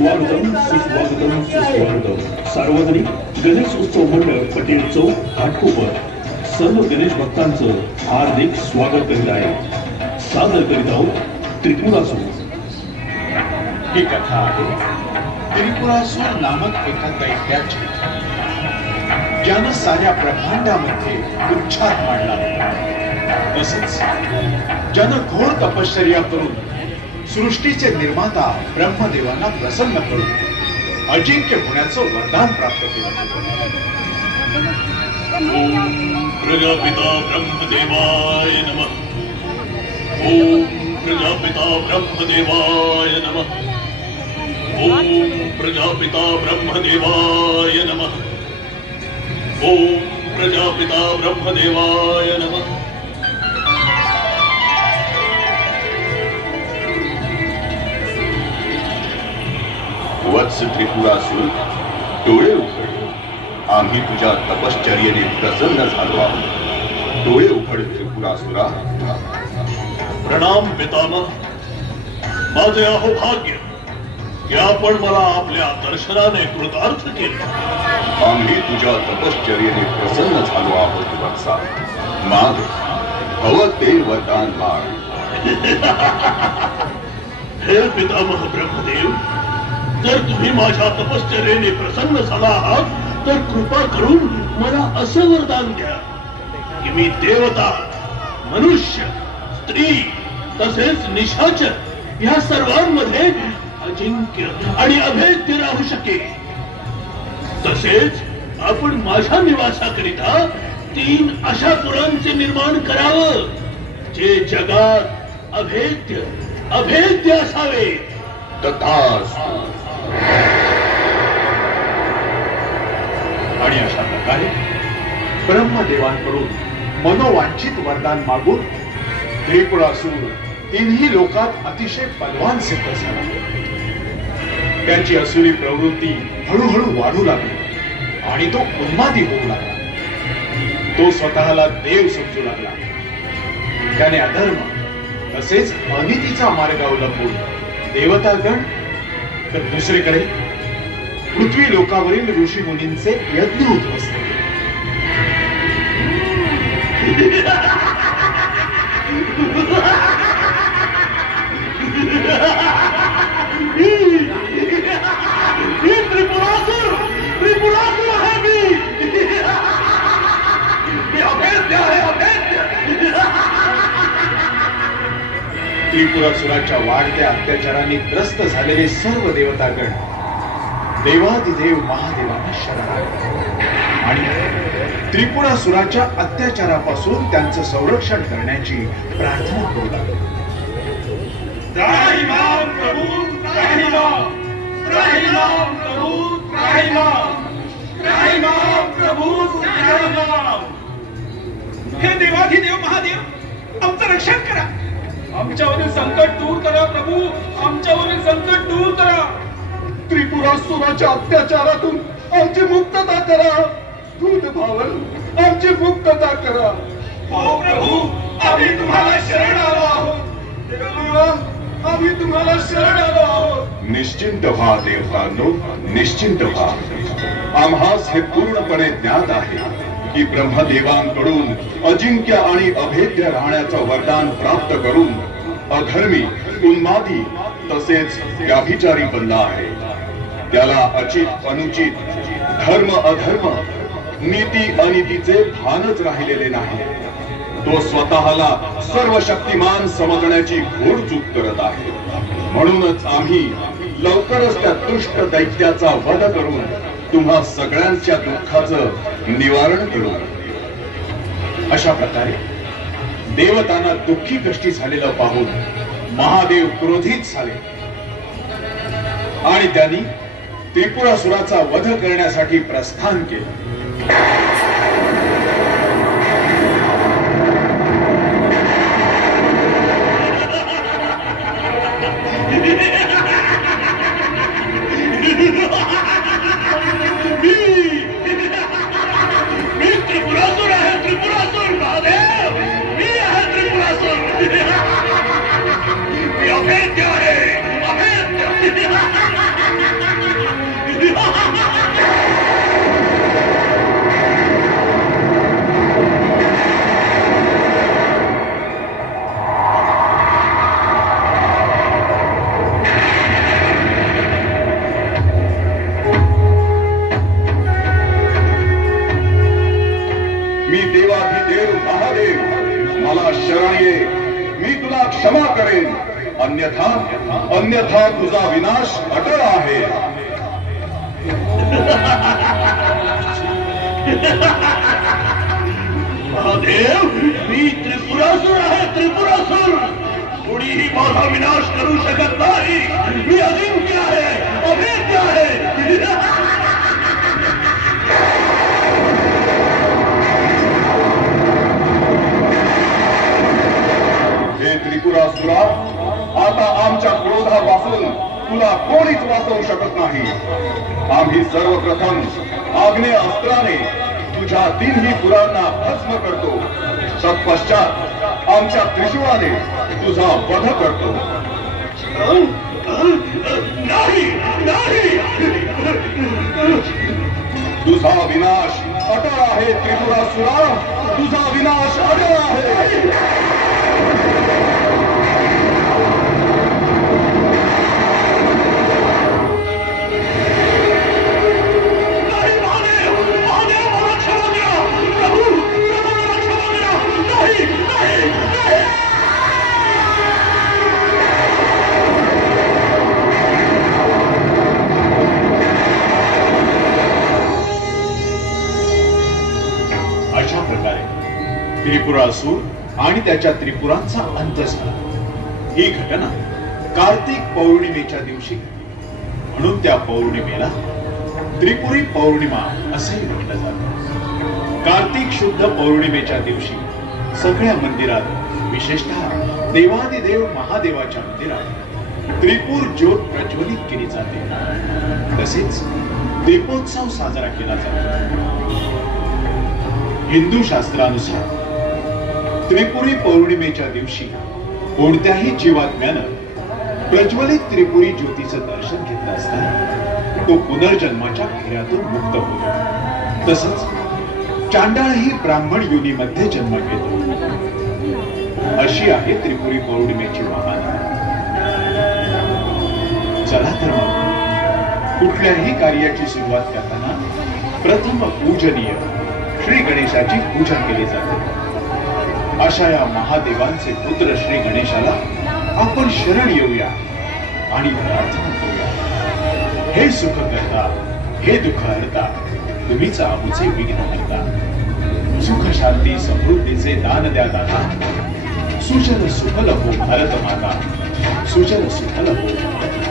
स्वागतम सुस्वागतम सुस्वागतम. सार्वजनिक गणेश उत्सव मंडळ पटेल चौक घाटकोपर सर्व गणेश भक्तांचं हार्दिक स्वागत करीत आहे. सादर करीत आहोत त्रिपुरासूर. ही कथा आहे त्रिपुरासूर नामक एका दैत्याची, ज्यानं साऱ्या ब्रह्मांडामध्ये उच्छाद मांडला होता. तसंच ज्यानं घोर तपश्चर्या करून सृष्टीचे निर्माता ब्रह्मदेवांना प्रसन्न करून अजिंक्य होण्याचं वरदान प्राप्त केलं. ओम प्रजापिता ब्रह्मदेवाय नमः. ओम प्रजापिता ब्रह्मदेवाय नमः. ओम प्रजापिता ब्रह्मदेवाय नमः. ओम प्रजापिता ब्रह्मदेवाय नमः. वत्स त्रिपुरासूर, डोळे उघड. आम्ही तुझ्या तपश्चर्येने प्रसन्न झालो आहोत. डोळे उघड त्रिपुरासुरा. प्रणाम पितामह. माझे अहोभाग्य की आपण मला आपल्या दर्शनाने कृतार्थ केले. आम्ही तुझ्या तपश्चर्येने प्रसन्न झालो आहोत वत्सा. माग हवं ते वरदान माग. हे पितामह ब्रह्मदेव, जर तुम्ही माझ्या तपश्चर्येने प्रसन्न झाला आहात तर कृपा करून मला असं वरदान द्या की मी देवता, मनुष्य, स्त्री तसेच निशाचर या सर्वांमध्ये अजिंक्य आणि अभेद्य राहू शकेल. तसेच आपण माझ्या निवासाकरिता 3 अशा पुरांचे निर्माण करावं जे जगात अभेद्य अभेद्य असावे. तथास्तु. आणि अशा प्रकारे ब्रह्मदेवांकडून मनोवांछित वरदान मागून त्रिपुरासूर 3ही लोकात अतिशय बलवान सिद्ध झाला. त्याची असुरी प्रवृत्ती हळूहळू वाढू लागली आणि तो उन्मादी होऊ लागला. तो स्वतःला देव समजू लागला. त्याने अधर्म तसेच अनितीचा मार्ग अवलंबून देवतागण तर दुसरीकडे पृथ्वी लोकावरील ऋषी मुनींचे यज्ञ उद्ध्वस्त केले. त्रिपुरासूर, त्रिपुरासूर आहे मी. अभेद्य आहे, अभेद्य. त्रिपुरासुराच्या वाढत्या अत्याचारांनी त्रस्त झालेले सर्व देवतागण देवादिदेव महादेवांना शरण आले आणि त्रिपुरासुराच्या अत्याचारापासून त्यांचं संरक्षण करण्याची प्रार्थना करू लागले. त्राहिमाम प्रभू त्राहिमाम, त्राहिमाम प्रभू त्राहिमाम, त्राहिमाम प्रभू त्राहिमाम. हे देवाधिदेव महादेव, आमचं रक्षण करा. आमच्यावरील संकट दूर करा प्रभू, आमच्यावरील संकट दूर करा. त्रिपुरासुराच्या अत्याचारातून आमची मुक्तता करा. दूध भावल, आमची मुक्तता करा. हो प्रभू, आम्ही तुम्हाला शरण आलो आहोत. देवा, आम्ही तुम्हाला शरण आलो आहोत. निश्चिंत व्हा देवतांनो, निश्चिंत व्हा. आम्हास हे पूर्णपणे ज्ञात आहे की ब्रह्मदेवांकडून अजिंक्य आणि अभेद्य राहण्याचं वरदान प्राप्त करून अधर्मी, उन्मादी तसेच व्याभिचारी बनला आहे. त्याला अचित अनुचित, धर्म अधर्म, नीती अनितीचे भानच राहिलेले नाही. तो स्वतःला सर्व शक्तिमान समजण्याची घोर चूक करत आहे. म्हणूनच आम्ही लवकरच त्या दुष्ट दैत्याचा वध करून तुम्हा सगळ्यांच्या दुःखाचं निवारण करू. अशा प्रकारे देवतांना दुःखी कष्टी झालेलं पाहून महादेव क्रोधित झाले आणि त्यांनी त्रिपुरासुराचा वध करण्यासाठी प्रस्थान केलं. मी त्रिपुरासूर आहे, त्रिपुरासूर महादेव. मी आहे त्रिपुरासूर. मी अभेद्य आहे, अभेद्य. अन्यथा तुझा विनाश अटळ आहे. महादेव, मी त्रिपुरासुर आहे, त्रिपुरासुर. कोणीही माझा विनाश करू शकत नाही. मी अजिंक्य आहे, अभेद्य आहे. हे त्रिपुरासुरा, आता आमच्या क्रोधापासून तुला कोणीच वाचवू शकत नाही. आम्ही सर्वप्रथम आग्नेय अस्त्राने तुझ्या तिन्ही पुरांना भस्म करतो. तत्पश्चात आमच्या त्रिशूळाने तुझा वध करतो. नाही, नाही. तुझा विनाश अटळ आहे त्रिपुरासुरा, तुझा विनाश अटळ आहे. अशा प्रकारे त्रिपुरासूर आणि त्याच्या त्रिपुरांचा अंत झाला. ही घटना कार्तिक पौर्णिमेच्या दिवशी घडली. म्हणून त्या पौर्णिमेला त्रिपुरी पौर्णिमा असेही म्हटलं जातं. कार्तिक शुद्ध पौर्णिमेच्या दिवशी सगळ्या मंदिरात, विशेषतः देवादिदेव महादेवाच्या मंदिरात त्रिपुर ज्योत प्रज्वलित केली जाते. तसेच दीपोत्सव साजरा केला जातो. हिंदू शास्त्रानुसार त्रिपुरी पौर्णिमेच्या दिवशी कोणत्याही जीवात्म्यानं प्रज्वलित त्रिपुरी ज्योतीचं दर्शन घेतलं असता तो पुनर्जन्माच्या घेऱ्यातून मुक्त होतो. तसंच चांडाळही ब्राह्मण योनीमध्ये जन्म घेतो. अशी आहे त्रिपुरी पौर्णिमेची महानता. चला तर मग कुठल्याही कार्याची सुरुवात करताना प्रथम पूजनीय श्री गणेशाची पूजा केली जाते. अशा या महादेवांचे पुत्र श्री गणेशाला आपण शरण येऊया आणि प्रार्थना करूया. हे सुख करता, हे दुःख हरता, तुम्हीच आमचे विघ्न हरता. सुख शांती समृद्धीचे दान द्या दाता. सुजल सुफल हो भारत माता, सुजल सुफल हो.